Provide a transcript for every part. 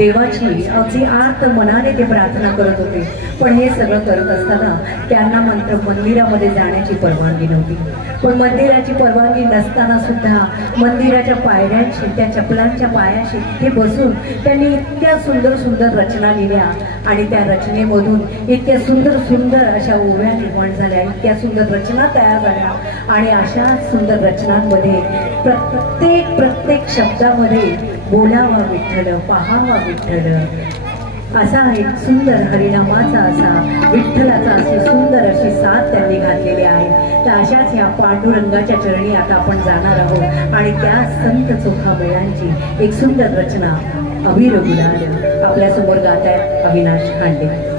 देवाची अगदी आर्त मनाने ते प्रार्थना करत होते। पण हे सगळं करत असताना त्यांना मात्र मंदिरामध्ये जाण्याची परवानगी नव्हती। पण मंदिराची परवानगी नसताना सुद्धा मंदिराच्या पायऱ्यांशी, त्या चपलांच्या पायाशी तिथे बसून त्यांनी इतक्या सुंदर सुंदर रचना लिहिल्या आणि त्या रचनेमधून इतक्या सुंदर सुंदर अशा ओव्या निर्माण झाल्या, इतक्या सुंदर रचना तयार झाल्या आणि अशा सुंदर रचनांमध्ये प्रत्येक शब्दामध्ये बोलावा विठ्ठल, पाहावा विठ्ठल असा एक सुंदर हरिनामाचा असा विठ्ठलाचा अशी सुंदर अशी साथ त्यांनी घातलेली आहे। तर अशाच ह्या पांडुरंगाच्या चरणी आता आपण जाणार आहोत आणि त्या संत चोखामेळ्यांची एक सुंदर रचना अबीर गुलाल आपल्या समोर गात आहेत अविनाश खांडे।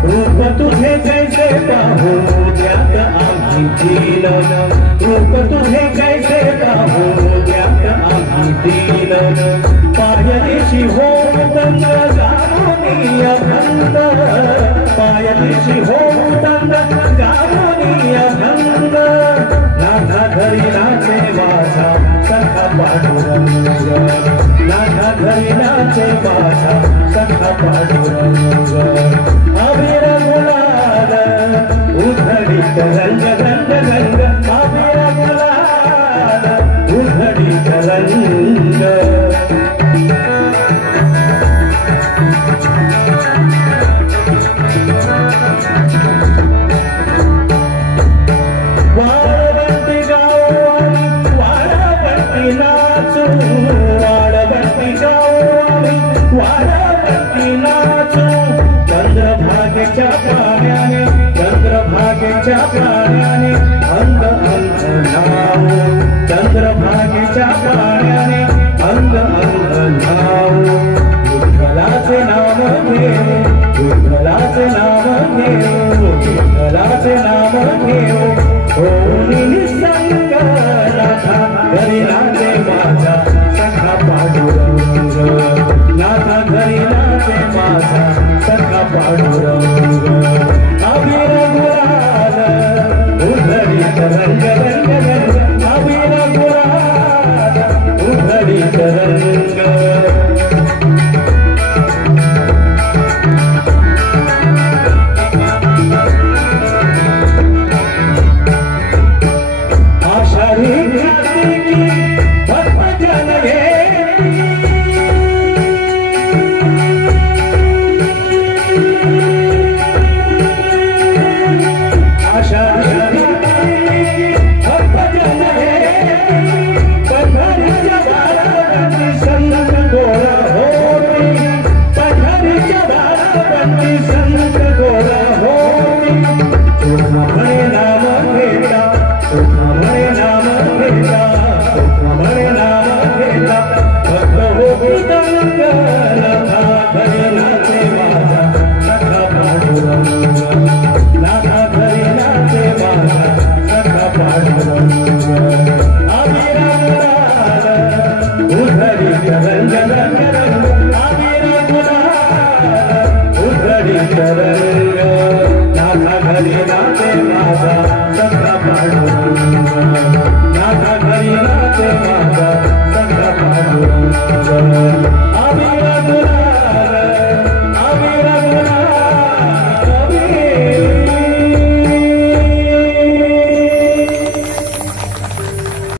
रूप तुझे कैसे पाहू त्यात आम्ही दिलं, रूप तुझे कैसे पाहू त्यात आम्ही दिलं। पायलीशी हो दंग गावोनी अभंग, पायलीशी हो दंग गावोनी अभंग। नाथा घरी नाचे माझा सखा पांडुरंग, नाथा घरी नाचे माझा सखा पांडुरंग।